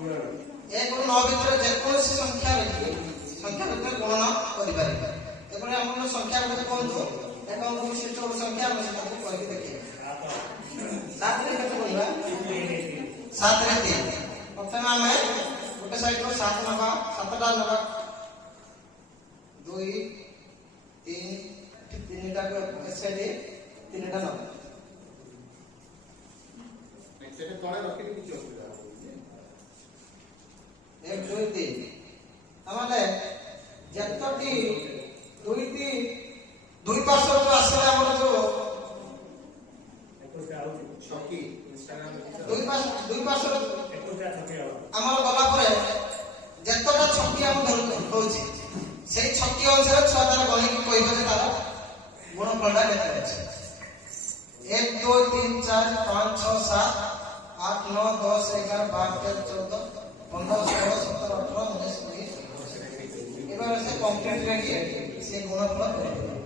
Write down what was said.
1 ରୁ 9 ଭିତରେ ଯେକୌଣସି ସଂଖ୍ୟା ରଖି ସଂଖ୍ୟା ଭିତରେ ଗଣନା କରିପାରିବା। ଏପରି ଆମର ସଂଖ୍ୟା ଭିତରେ କୁହନ୍ତୁ ଏକ ବିଶିଷ୍ଟ ସଂଖ୍ୟା ଆମେ ସେଟାକୁ କରିକି ଦେଖିବା। 7 ରେ କେତେ କରିବା? 7 ରେ 3। ପ୍ରଥମେ ଆମେ ଗୋଟେ ସାଇଡ୍ ରୁ 7 ନବା, 7ଟା ନବା, 2 3 3ଟା ଏସେଡି 3ଟା ନବା। ସେଟା ତଳେ ରଖିଲେ କିଛି ଅସୁବିଧା ହବନି। 1 2 3 ତାମାନେ ଯେତଟି ଦୁଇ ପାର୍ଶ୍ୱ ଯୋଉ ଆସିଲେ ଆମର ଯୋଉ ଛକି ଦୁଇ ପାର୍ଶ୍ୱ ଆମର ଗଲା ପରେ ଯେତଟା ଛକି ଆମ ଧରୁଛି ସେଇ ଛକି ଅନୁସାରେ ଛୁଆ ତାର ଗଣିକି କହିବ ଯେ ତାର ଗୁଣଫଳଟା କେତେ ଅଛି। 1 2 3 4 5 6 7 8 9 10 11 12 13 14 15 16 17 18 19 20 ଏবার ସେ କମ୍ପ୍ଲିଟ ରେ ସେ ଗୁଣଫଳ କରିବ।